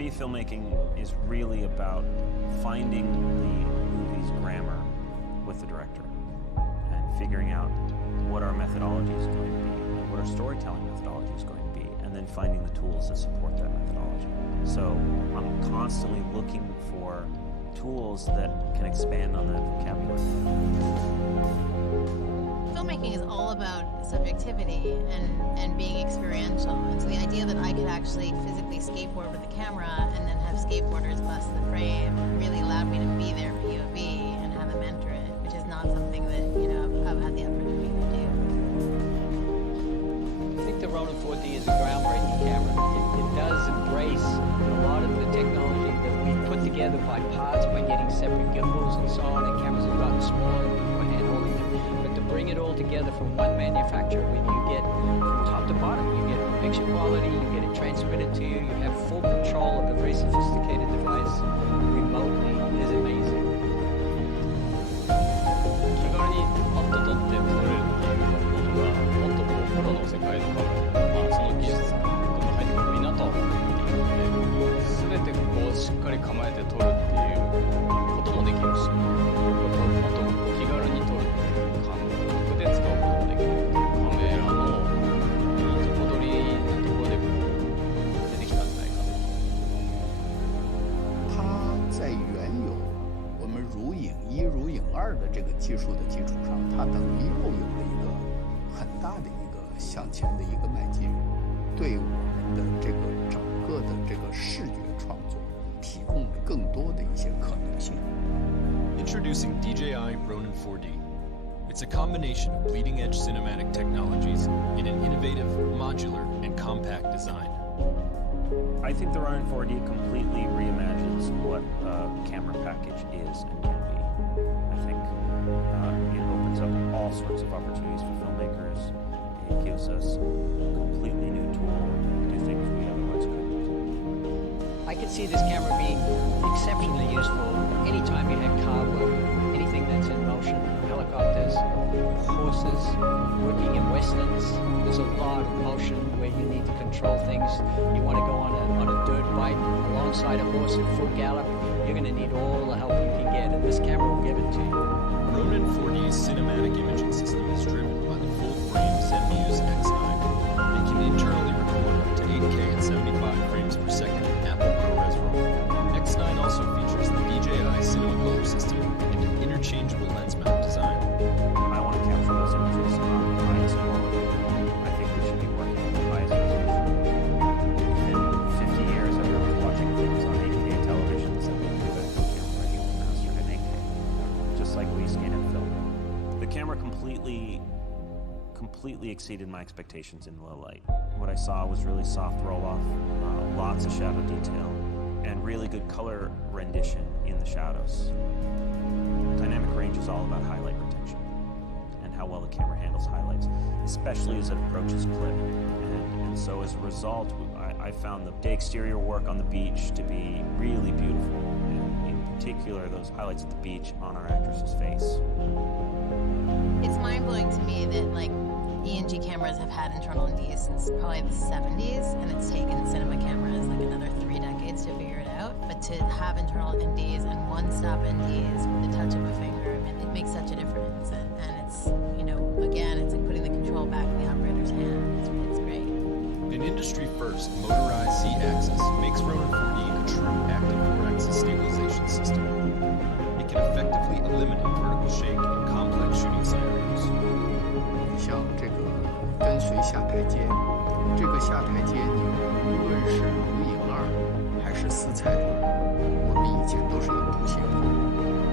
me, filmmaking is really about finding the movie's grammar with the director and figuring out what our methodology is going to be, what our storytelling methodology is going to be, and then finding the tools that support that methodology. So I'm constantly looking for tools that can expand on that vocabulary. Filmmaking is all about subjectivity and being experiential. And so the idea that I could actually physically skateboard with a camera and then have skateboarders bust the frame really allowed me to be their POV and have them enter it, which is not something that, I've had the opportunity to do. I think the Ronin 4D is a groundbreaking camera. It does embrace a lot of the technology that we put together by parts, by getting separate gimbals and so on, and cameras have gotten smaller and people are hand-holding them. But to bring it all together from one manufacturer, where you get from top to bottom, you get picture quality, you get it transmitted to you, you have full control of a very sophisticated device remotely, is amazing. 気軽にパッと撮って撮れるっていうことがもっとこうプロの世界のカメラ、その技術がどんどん入ってくるといいなとは思っているので、全てこうしっかり構えて撮るっていうこともできるし、もっと気軽に撮るっていう感覚で使うこともできるっていうカメラのいいとこ取りなところで出てきたんじゃないかと。它在原有我们如影一、如影二的这个技术的基础上，它等于又有了一个很大的一个向前的一个迈进，对我们的这个整个的这个视觉创作提供了更多的一些可能性。Introducing DJI Ronin 4D. It's a combination of bleeding-edge cinematic technologies in an innovative, modular, and compact design. I think the Ronin 4D completely reimagines what a camera package is and can be. I think it opens up all sorts of opportunities for filmmakers. It gives us a completely new tool to do things we otherwise couldn't. I could see this camera being exceptionally useful anytime you had car work, anything that's in motion, helicopters, horses, working in westerns. There's a lot of motion where you need to control things. You want to go on a dirt bike alongside a horse at full gallop, you're going to need all the help you can get, and this camera will give it to you. Ronin 4D's cinematic imaging system is driven by the full-frame Zenmuse X9. It can internally record up to 8K at 75 frames per second in Apple ProRes RAW. X9 also features the DJI CinemaColor system and an interchangeable lens mount design. I want to capture those images on the highest quality. I think we should be working on the highest resolution. In 50 years, I've been watching things on 8K televisions that we do it already mastered in 8K, just like we scan and film. The camera completely exceeded my expectations in low light. What I saw was really soft roll-off, lots of shadow detail, and really good color rendition in the shadows. Dynamic range is all about highlight retention and how well the camera handles highlights, especially as it approaches clip. And so as a result, I found the day exterior work on the beach to be really beautiful, and in particular those highlights at the beach on our actress's face. It's mind-blowing to me that E&G cameras have had internal NDs since probably the 70s, and it's taken cinema cameras another 3 decades to figure it out. But to have internal NDs and one-stop NDs with the touch of a finger, it makes such a difference. And it's, again, it's like putting the control back in the operator's hand. It's great. An industry-first motorized Z-axis makes Ronin 4D a true active 4-axis stabilization system. It can effectively eliminate vertical shake in complex shooting scenarios. 像这个跟随下台阶，这个下台阶你无论是如影二还是四彩，我们以前都是用图形，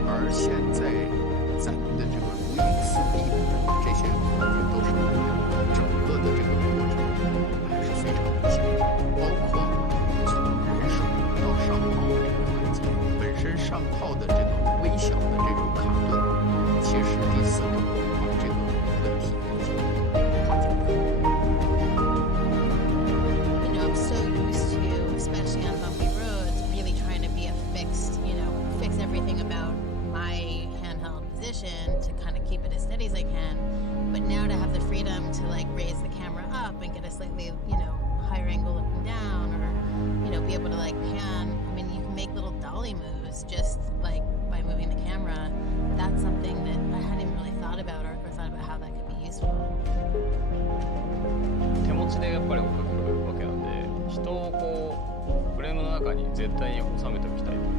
而现在咱们的这个如影4D的这些环节都是不一样的，整个的这个过程还是非常明显的，包括从人手到上炮的这个环节，本身上炮的这个微小的这种卡顿，其实第四种把这个问题。I'm so used to, especially on bumpy roads, really trying to be a fixed, fix everything about my handheld position to kind of keep it as steady as I can. But now to have the freedom to raise the camera up and get a slightly, higher angle looking down, or, you know, be able to like pan. I mean, you can make little dolly moves just like by moving the camera. That's something that I hadn't even really thought about or thought about how that could be useful. 手持ちでやっぱり追っかけるわけなんで、人をこうフレームの中に絶対に収めておきたいという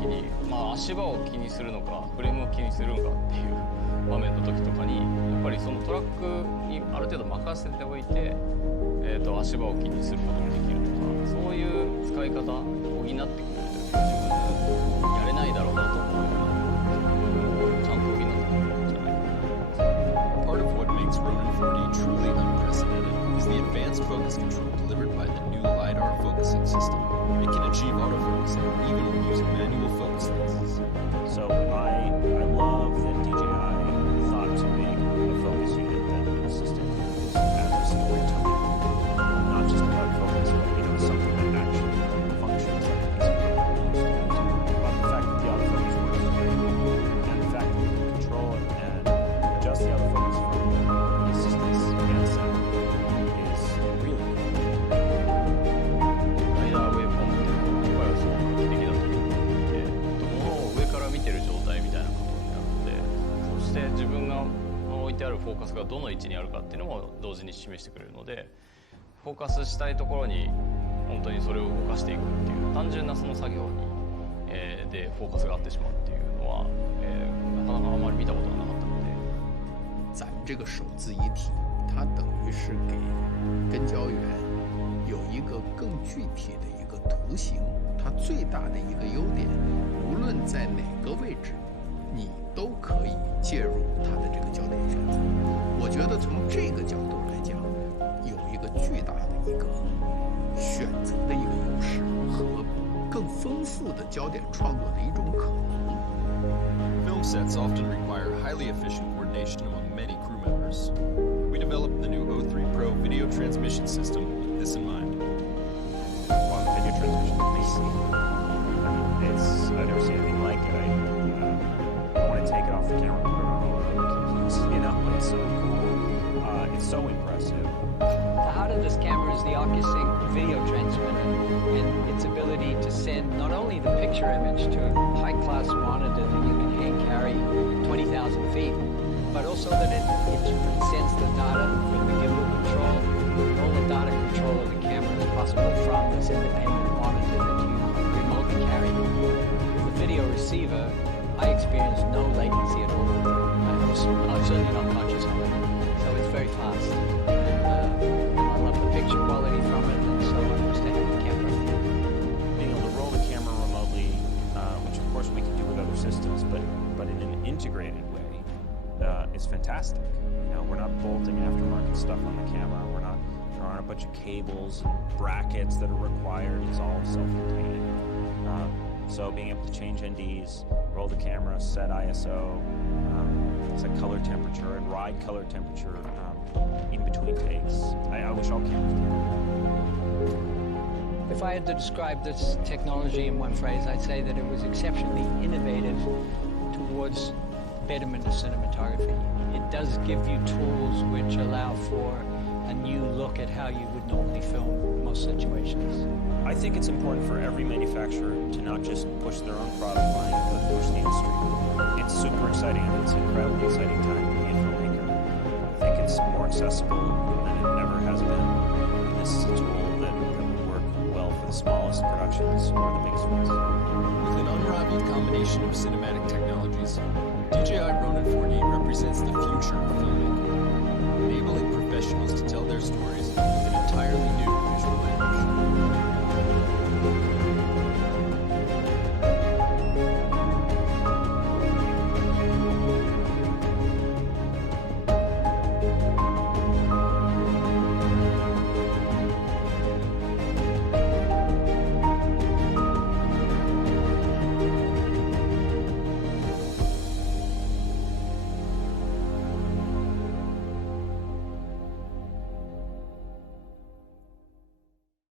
時に、まあ足場を気にするのかフレームを気にするのかっていう場面の時とかに、やっぱりそのトラックにある程度任せておいて、足場を気にすることもできるとか、そういう使い方を補ってくれるというか、自分やれないだろうなと思うような部分をちゃんと補ってくれるんじゃないかな。Part of what makes Ronin 4D truly unprecedented is the advanced focus control delivered by the new LiDAR focusing system. It can achieve autofocusing even when using manual focus lenses. So I love that DJI thought to make a focus unit that an assistant uses as a storyteller. Not just about focus, but something that actually functions like a piece of paper used to use. About the fact that the autofocus works great, and the fact that you can control it and adjust the autofocus from the assistant's handset is really cool. ライダーウェイポンっていうのはやっぱりすごく画期的だと思っていて、物を上から見てる状態みたいなことになるので、そして自分が置いてあるフォーカスがどの位置にあるかっていうのも同時に示してくれるので、フォーカスしたいところに本当にそれを動かしていくっていう単純なその作業に、でフォーカスが合ってしまうっていうのは、なかなかあまり見たことがなかったので。咱这个手自一体，它等于是给跟焦源有一个更具体的一个图形。它最大的一个优点，无论在哪个位置，你都可以介入它的这个焦点选择。我觉得从这个角度来讲，有一个巨大的一个选择的一个优势和更丰富的焦点创作的一种可能。Film sets often require highly efficient coordination among many crew members. We developed the new 𝗖𝗺𝗲𝗿 Pro video transmission system with this in mind. Wow, video transmission is amazing. I mean, I've never seen anything like it. I want to take it off the camera and put it on all the other keys. You know, it's so cool. It's so impressive. The heart of this camera is the 𝗥ន់video transmitter and its ability to send not only the picture image to a high-class monitor that you can hand carry 20,000 feet, but also that it sends the data from the gimbal control, and all the data control of the camera is possible from this independent monitor that you remotely carry. The video receiver, I experienced no latency at all. I'm certainly not conscious of it, so it's very fast. And I love the picture quality from it, and so I was taking the camera. Being able to roll the camera remotely, which of course we can do with other systems, but in an integrated way, is fantastic. You know, we're not bolting aftermarket stuff on the camera. There aren't a bunch of cables and brackets that are required. It's all self-contained. So being able to change NDs, roll the camera, set ISO, set color temperature, and ride color temperature in between takes. I wish all cameras did. If I had to describe this technology in one phrase, I'd say that it was exceptionally innovative towards betterment of cinematography. It does give you tools which allow for a new look at how you would normally film in most situations. I think it's important for every manufacturer to not just push their own product line, but push the industry. It's super exciting, and it's an incredibly exciting time to be a filmmaker. I think it's more accessible than it ever has been. And this is a tool that would work well for the smallest productions or the biggest ones. With an unrivaled combination of cinematic technologies, DJI Ronin 4D